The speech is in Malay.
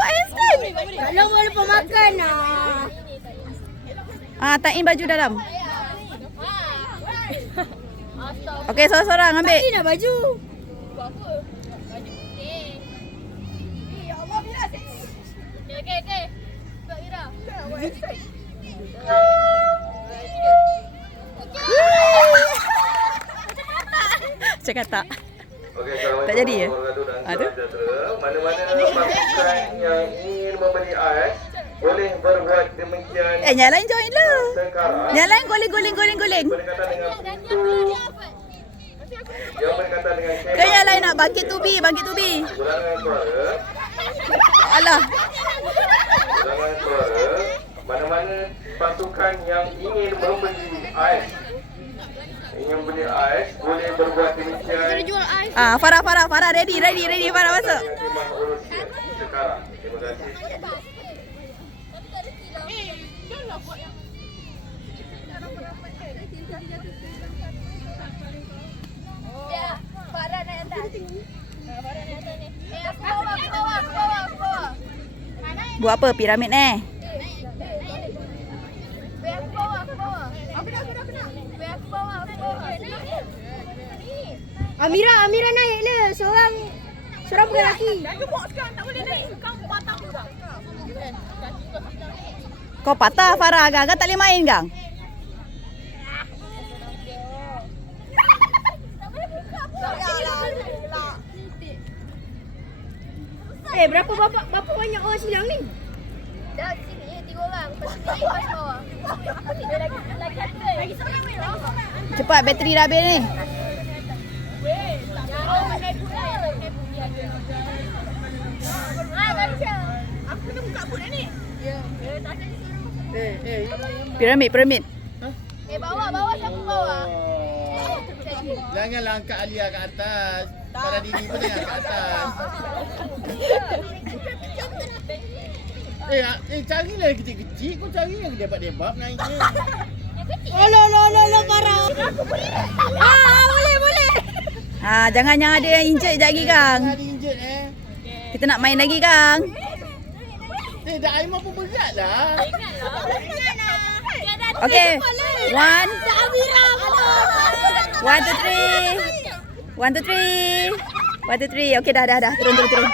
buat handstand. Kalau boleh pemakan Tuck in baju dalam. Okey, seorang-seorang ambil. Ini dah baju. Okey. Kak Ira. Cakap tak. Okey, Tak jadi ya? Ada. Mana-mana pasukan yang ingin membeli ais boleh berbuat demikian Yang lain join dulu. sekarang. Yang lain guling. Berdekatan dengan pintu yang berdekatan dengan Ke yang lain nak bangkit tubi. ulangan suara. Alah. Ulangan suara. Mana-mana pasukan yang ingin membeli ais boleh berbuat demikian Farah ready. Farah masuk. dengan timah urus sekarang. Terima kasih. Farah naik atas. Bawah. Buat apa piramid ni? Biar aku bawah. Aku nak. Biar aku bawah. Amira naik le. Seorang bukan lelaki. Kau patah Farah gang. Kau tak boleh main gang. Berapa banyak orang silang ni? Dah sini 3 orang. Lepas tu naik pas bawah. Dia lagi seorang main. Cepat bateri dah habis ni. Aku kena buka boot ni. Ya. Tak ada suruh. Piramid. Bawah siapa bawah? Janganlah angkat Alia kat atas. Pada diri pun jangan kat atas. Carilah yang kecil-kecil. Kau cari yang debab-debab naiknya. Lo Farah. Boleh. Jangan yang ada yang injet sekejap lagi gang. Ada injet Kita nak main lagi gang. Dah Aimah pun berat lah. Okay. 1, 2, 3. 1, 2, 3. Okay, dah. Turun.